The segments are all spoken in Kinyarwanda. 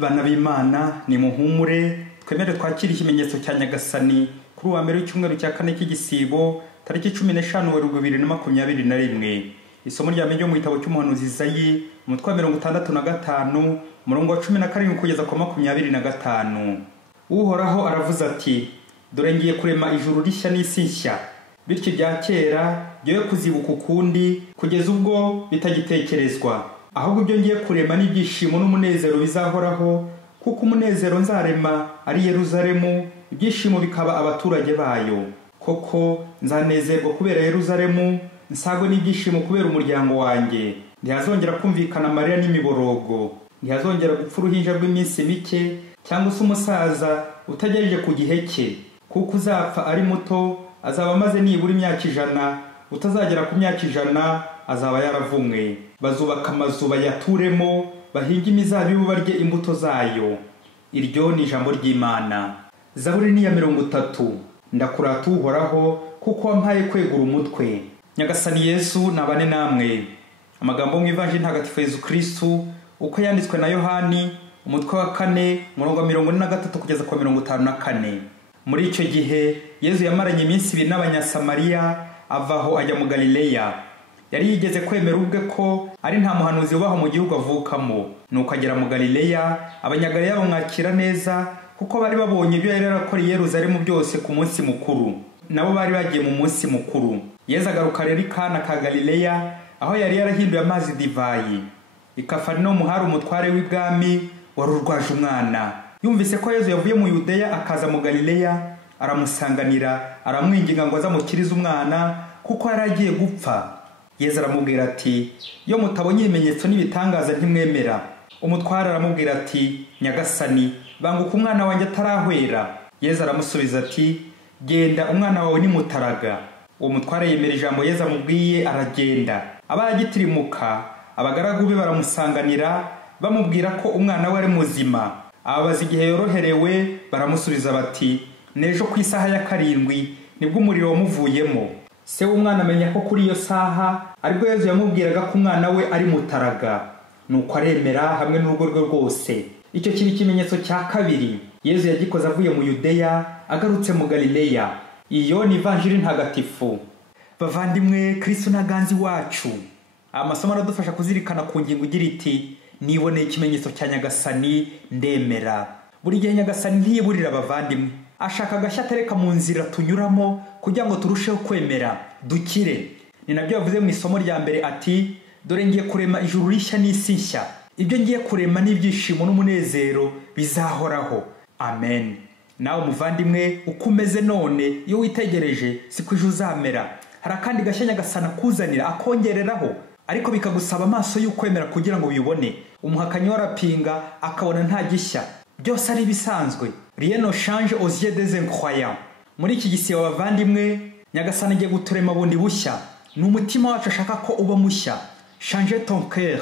Bana b'Imana ni muhumure twemere twakira ikimenyetso cya Nyagasani kuri wa mbere w'icyumweru cya kane cy'igisibo tariki 15 Werurwe 2021. Isomo rya mbere mu gitabo cy'umuhanuzi Izayi umutwe wa 65 umurongo wa 17 kugeza ku 25. Uhoraho aravuze ati: dore ngiye kurema ijuru rishya n'isi nshya, bityo bya kera byoye kuzibuka ukundi kugeza ubwo bitagitekerezwa. Ahubwo ibyo ngiye kurema n'ibyishimo n'umunezero bizahoraho, kuko umunezero nzarema ari Yerusalemu, ibyishimo bikaba abaturage bayo. Koko nzanezerwa kubera Yerusalemu, nsagwe n'ibyishimo kubera umuryango wanjye. Ntihazongera kumvikana amarira n'imiborogo, ntihazongera gupfa uruhinja rw'iminsi mike cyangwa se umusaza utagejeje ku gihe cye, kuko uzapfa ari muto azaba amaze nibura imyaka 100, utazagera ku myaka 100 azaba yaravumwe. Bazubaka amazu bayaturemo, bahinga imizabibu barye imbuto zayo. Iryo ni ijambo ry'Imana. Zaburi ni ya 30. Ndakurata Uhoraho kuko wampaye kwegura umutwe. Nyagasani Yesu nabane namwe. Amagambo mu Ivanjili ntagatifu Yesu Kristo uko yanditswe na Yohani umutwe wa 4 umurongo wa 43 kugeza ku 54. Muri icyo gihe Yesu yamaranye iminsi 2 n'Abanyasamariya, avaho ajya mu Galileya. Yari yigeze kwemera ubwe ko ari nta muhanuzi ubaho mu gihugu avukamo. Nuko agera mu Galileya, Abanyagalileya bamwakira neza kuko bari babonye ibyo yari yarakoreye i Yerusalemu byose ku munsi mukuru. Nabo bari bagiye mu munsi mukuru. Yesu agaruka rero i Kana ka Galileya, aho yari yarahinduye amazi divayi. I Kafarinamu hari umutware w'ibwami wari urwaje umwana. Yumvise ko Yesu yavuye mu Yudeya akaza mu Galileya, aramusanganira, aramwinginga ngo azamukirize umwana kuko yari agiye gupfa. Yesu aramubwira ati: iyo mutabonye ibimenyetso n'ibitangaza ntimwemera. Umutware aramubwira ati: Nyagasani, banguka umwana wanjye atarahwera. Yesu aramusubiza ati: genda, umwana wawe ni mutaraga. Uwo mutware yemera ijambo Yesu amubwiye, aragenda. Abaragitirimuka, abagaragu be baramusanganira bamubwira ko umwana we ari muzima. Ababaza igihe yoroherewe, baramusubiza bati: nejo ku isaha ya 7 nibwo umuriro wamuvuyemo. Se w'umwana amenya ko kuri iyo saha aribwo Yesu yamubwiraga ko umwana we ari mutaraga. Nuko aremera hamwe n'urugo rwe rwose. Icyo kiri ikimenyetso cya kabiri Yesu yagikoze avuye mu Yudeya agarutse mu Galileya. Iyo ni Ivanjili ntagatifu. Bavandimwe, Kristo naganzi wacu. Amasomo aradufasha kuzirikana ku ngingo igira iti: niboneye ikimenyetso cya Nyagasani ndemera. Buri gihe Nyagasani ntiyiburira abavandimwe, ashaka agashya atereka mu nzira tunyuramo kugira ngo turusheho kwemera dukire. Ni nabyo yavuze mu isomo rya mbere ati: dore ngiye kurema ijuru rishya n'isi nshya, ibyo ngiye kurema n'ibyishimo n'umunezero bizahoraho. Amen. Nawe muvandimwe, ukumeze none iyo witegereje siko ijuru uzamera. Hari akandi gashya Nyagasani akuzanira akongereraho, ariko bikagusaba amaso y'ukwemera kugira ngo bibone. Umuhakanyi warapinga akabona nta gishya, byose ari bisanzwe. Rien ne change aux yeux des incroyants. Muri iki gisibo bavandimwe, Nyagasani agiye guturema bundi bushya. Ni umutima wacu ashaka ko uba mushya. Changer ton cœur.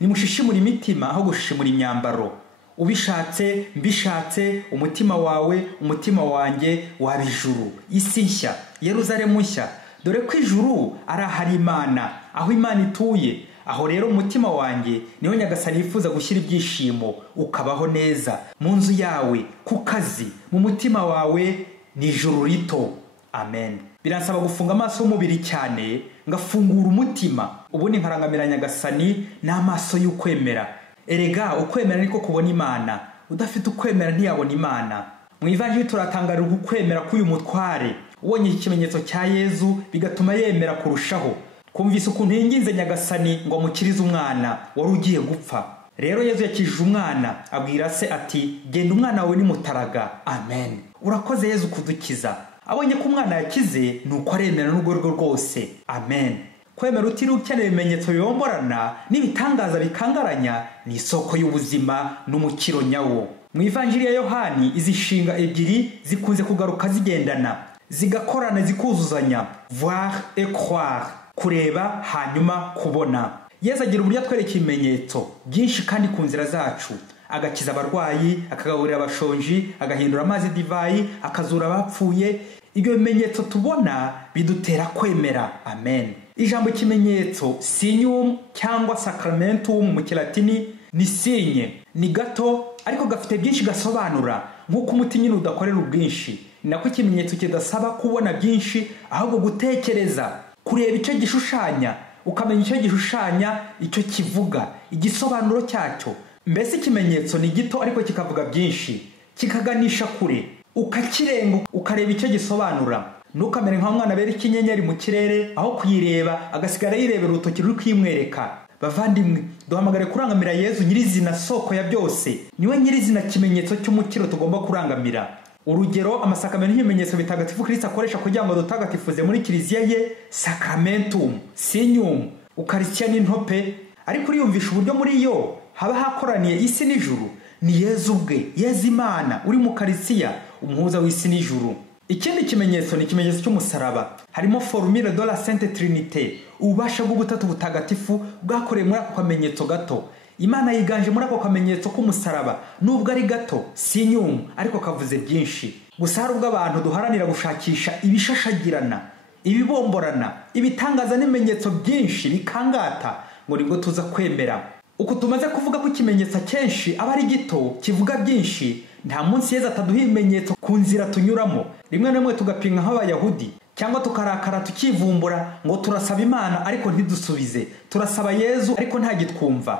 Nimushishimura imitima aho gushishimura imyambaro. Ubishatse mbishatse, umutima wawe umutima wanjye wabijuru. Isi nshya, Yerusalemu nshya. Dore ko ijuru ari ahari Imana, aho Imana ituye. Aho rero umutima wanjye niho Nyagasani yifuza gushyira ibyishimo, ukabaho neza mu nzu yawe, ku kazi, mu mutima wawe ni ijuru rito. Amen. Biransaba gufunga amaso y'umubiri cyane, ngafungura umutima. Ubundi nkarangamira Nyagasani n'amaso y'ukwemera. Erega ukwemera niko kubona Imana. Udafite ukwemera ntiyabona Imana. Mu Ivanjili turatangarira ukwemera k'uyu mutware. Ubonye ikimenyetso cya Yesu bigatuma yemera kurushaho. Kumvise ukuntu yinginze Nyagasani ngo amukirize umwana wari ugiye gupfa. Rero Yesu yakijije umwana, abwira se ati: genda, umwana wawe ni mutaraga. Amen. Urakoze Yesu kudukiza. Abonye ko umwana yakize, nuko aremera n'urwo rwe rwose. Amen. Kwemera utiri ukeneye ibimenyetso bibomborana n'ibitangaza bikangaranya ni isoko y'ubuzima n'umukiro nyawo. Mu Ivanjili ya Yohani izi nshinga ebyiri zikunze kugaruka zigendana, zigakorana zikuzuzanya. Voir et croire. Kureba hanyuma kubona. Yesu agira uburyo atwereka ibimenyetso byinshi kandi ku nzira zacu. Agakiza abarwayi, akagaburira abashonji, agahindura amazi divayi, akazura abapfuye. Ibyo bimenyetso tubona bidutera kwemera. Amen. Ijambo ikimenyetso signum cyangwa sacramentum mu Kilatini ni sinye, ni gato ariko gafite byinshi gasobanura, nk'uko umuti nyine udakorera ubwinshi. Ni nako ikimenyetso kidasaba kubona byinshi, ahubwo gutekereza, kureba icyo gishushanya, ukamenya icyo gishushanya, icyo kivuga, igisobanuro cyacyo. Mbese ikimenyetso ni gito ariko kikavuga byinshi, kikaganisha kure, ukakirenga ukareba icyo gisobanura. Ntukamere nka mwana bera ikinyenyeri mu kirere, aho kuyireba agasigara yirebera urutoki ruri kwimwereka. Bavandimwe, duhamagare kurangamira Yezu nyirizina, soko ya byose. Niwe nyirizina kimenyetso cy'umukiro tugomba kurangamira. Urugero, amasakamento n'ibimenyetso bitagatifu Kristo akoresha kugira ngo dutagatifuze muri kiliziya ye: sacramentum, signum, ukaristiya n'intope. Ariko uriyumvisha uburyo muri yo haba hakoraniye isi n'ijuru. Ni Yezu ubwe, Yezu Imana uri mu karistiya, umuhuza w'isi n'ijuru. Ikindi kimenyetso ni ikimenyetso cy'umusaraba. Harimo formule de la Sainte Trinité, ububasha bw'ubutatu butagatifu bwakorewe muri ako kamenyetso gato. Imana yiganje muri ako kamenyetso k'umusaraba, nubwo ari gato, signum, ariko kavuze byinshi. Gusa hari ubwo abantu duharanira gushakisha ibishashagirana, ibibomborana, ibitangaza n'ibimenyetso byinshi bikangata ngo nibwo tuza kwemera. Uko tumaze kuvuga ko ikimenyetso kenshi aba ari gito kivuga byinshi, nta munsi Yezu ataduha ibimenyetso ku nzira tunyuramo. Rimwe na rimwe tugapinga nk'abayahudi, cyangwa tukarakara tukivumbura ngo turasaba Imana ariko ntidusubize, turasaba Yezu ariko ntagitwumva.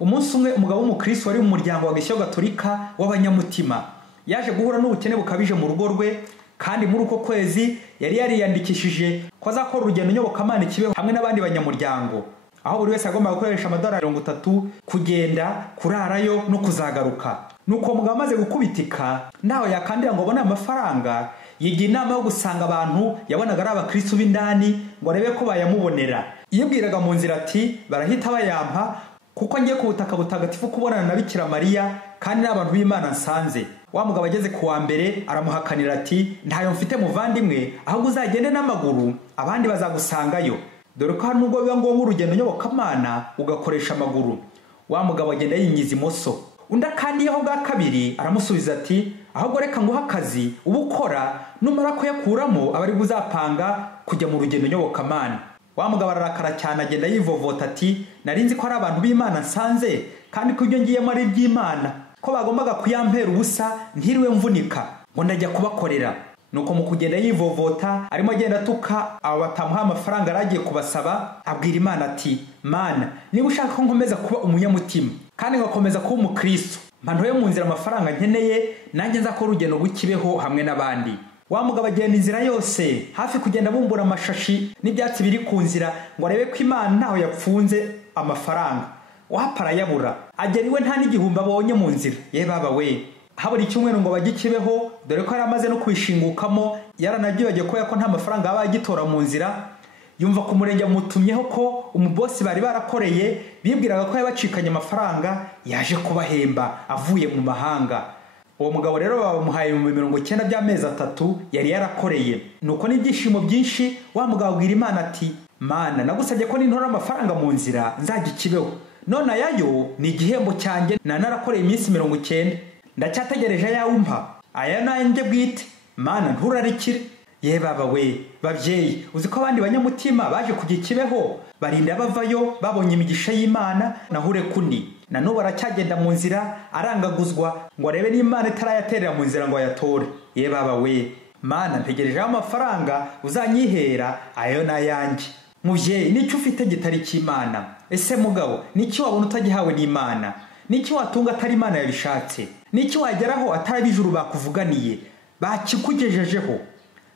Umunsi umwe umugabo w'umukristo wari mu muryango wa Gisyo Gatolika w'abanyamutima yaje guhura n'ubukene bukabije mu rugo rwe, kandi muri uko kwezi yari yariyandikishije ko azakora urugendo nyobokamana Kibeho hamwe n'abandi banyamuryango, aho buri wese agomba gukoresha amadolari 30 kugenda, kurarayo no kuzagaruka. Nuko umugabo amaze gukubitika naho yakandira ngo abone amafaranga, yigira inama yo gusanga abantu yabonaga ari abakristo b'indani ngo arebe ko bayamubonera. Yibwiraga mu nzira ati barahita bayampa, kuko ngiye ku butaka butagatifu kubonana na Bikira Mariya kandi n'abantu b'Imana nsanze. Wa mugabo ageze ku wa mbere aramuhakanira ati ntayo mfite muvandimwe, ahubwo uzagende n'amaguru, abandi bazagusangayo. Dore ko hari nubwo biba ngombwa urugendo nyobokamana ugakoresha amaguru. Wa mugabo agenda yinyiza imoso. Undi akandiyeho bwa kabiri aramusubiza ati ahubwo reka nguha akazi ubukora, numara kuyakuramo abari buzapanga kujya mu rugendo nyobokamana. Wa mugabo ararakara cyane agenda yivovota ati narinzi ko ari abantu b'Imana nsanze, kandi ko ibyo ngiyemo ari iby'Imana, ko bagombaga kuyampera ubusa ntiriwe mvunika ngo ndajya kubakorera. Nuko mu kugenda yivovota arimo agenda atuka abo batamuha amafaranga aragiye kubasaba, abwira Imana ati Mana, niba ushaka ko nkomeza kuba umunyamutima kandi ngakomeza kuba umukristo, mpantoye mu nzira amafaranga nkeneye, nanjye nzakora urugendo rw'Ikibeho hamwe n'abandi. Wa mugabo agenda inzira yose, hafi kugenda bumbura amashashi n'ibyatsi biri ku nzira ngo arebe ko Imana ntaho yapfunze amafaranga. Wapara yabura, agera iwe nta n'igihumbi abonye mu nzira. Ye baba we, habura icyumweru ngo bajye Kibeho, dore ko yari amaze no kwishingukamo, yaranabyibagiye ko nta mafaranga aba agitora mu nzira. Yumva ku murenge mutumyeho ko umubosi bari barakoreye bibwiraga ko yabacikanye amafaranga yaje kubahemba avuye mu mahanga. Uwo mugabo rero bamuhaye 90 by'amezi 3 yari yarakoreye. Nuko n'ibyishimo byinshi wa mugabo abwira Imana ati Mana, nagusabye ko nintora amafaranga mu nzira nzajya Kibeho, none ayayo ni igihembo cyanjye narakoreye iminsi 90, ndacyategereje ayawumpa, aya nanjye bwite. Mana nturarikire. Ye baba we, babyeyi, uzi ko abandi banyamutima baje kujya Kibeho barinda bavayo babonye imigisha y'Imana nahure kundi, na n'ubu aracyagenda mu nzira arangaguzwa ngo arebe n'Imana itarayaterera mu nzira ngo ayatore. Ye baba we, Mana ntegereje amafaranga uzanyihera, ayo nayanjye. Muvyeyi, nicyo ufite gitari cy'Imana? Ese mugabo, nicyo wabona utagihawe n'Imana? Nicyo watunga atari Imana yabishatse? Nicyo wageraho atari ijuru bakuvuganiye bakikugejejeho?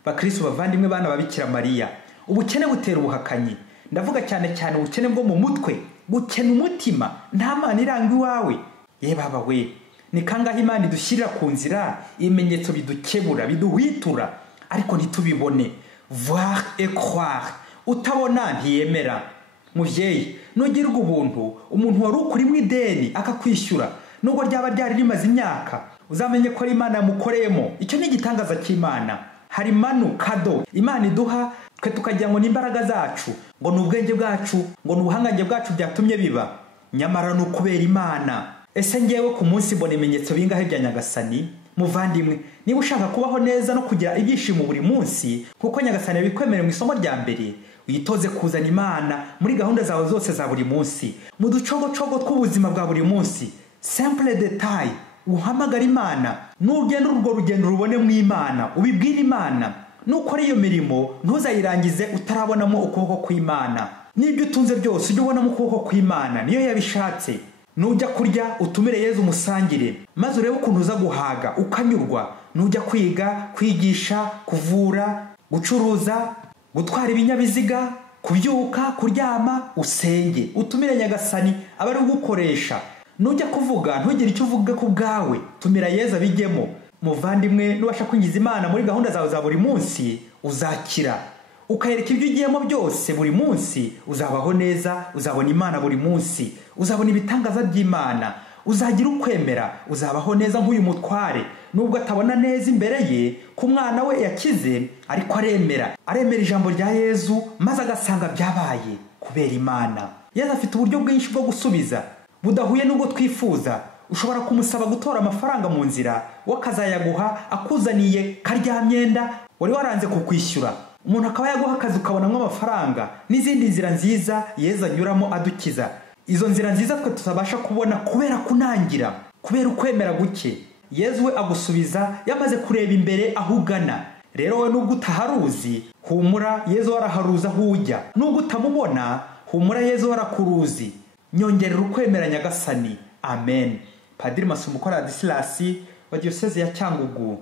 Bakristo bavandimwe bana babikira Mariya, ubukene butera ubuhakanyi. Ndavuga cyane cyane ubukene bwo mu mutwe, gukena umutima, nta Mana iranga iwawe. Ye baba we, ni kangahe Imana idushyirira ku nzira ibimenyetso bidukebura, biduhwitura, ariko ntitubibone. Voir et croire, utabona ntiyemera. Muvyeyi, nugirwa ubuntu, umuntu wari ukuri mu ideni akakwishyura, nubwo ryaba ryari rimaze imyaka, uzamenye ko ari Imana yamukoreyemo. Icyo ni igitangaza cy'Imana. Hari manu kado Imana iduha twe tukagira ngo n'imbaraga zacu, ngo n'ubwenge bwacu, ngo n'ubuhangange bwacu byatumye biba, nyamara no kubera Imana. Ese ngewe ku munsi mbona ibimenyetso bingahe bya Nyagasani? Muvandimwe, niba ushaka kubaho neza no kugira ibyishimo buri munsi, kuko Nyagasani yabikwemereye mu isomo rya mbere, uyitoze kuzana Imana muri gahunda zawe zose za buri munsi, mu ducogocogo tw'ubuzima bwa buri munsi, simple detail, uhamagara Imana, nugenda urwo rugendo rubone mu Imana, ubibwira Imana. Nukora iyo mirimo ntuzayirangize utarabonamo ukuboko kw'Imana. Nibyo utunze byose ujye ubonamo ukuboko kw'Imana, niyo yabishatse. Nujya kurya utumire Yezu musangire, maze urebe ukuntu uza guhaga ukanyurwa. Nujya kwiga, kwigisha, kuvura, gucuruza, gutwara ibinyabiziga, kubyuka, kuryama, usenge, utumire Nyagasani abari gukoresha. Nujya kuvuga ntugire icyo uvuga ku bwawe, tumira Yezu abijyemo. Muvandimwe, nubasha kwinjiza Imana muri gahunda zawe za buri munsi, uzakira. Ukayereka ibyo ugiyemo byose buri munsi, uzabaho neza, uzabona Imana buri munsi, uzabona ibitangaza by'Imana, uzagira ukwemera, uzabaho neza nk'uyu mutware. Nubwo atabona neza imbere ye ku mwana we yakize, ariko aremera ijambo rya Yezu, maze agasanga byabaye kubera Imana. Yezu afite uburyo bwinshi bwo gusubiza budahuye n'ubwo twifuza. Ushobora kumusaba gutora amafaranga mu nzira, wakazayaguha akuzaniye karya myenda wari waranze kukwishyura. Umuntu akaba yaguha akazi ukabonamo amafaranga, n'izindi nzira nziza Yezu anyuramo adukiza. Izo nzira nziza twe tutabasha kubona kubera kunangira, kubera ukwemera guke. Yezu we agusubiza yamaze kureba imbere aho ugana. Rero we nubwo utaharuzi, humura Yezu waraharuza aho ujya. Nubwo utamubona, humura Yezu warakuruzi. Nyongerera ukwemera Nyagasani. Amen. Padiri Masumbuko Ladislas wa Diyoseze ya Cyangugu.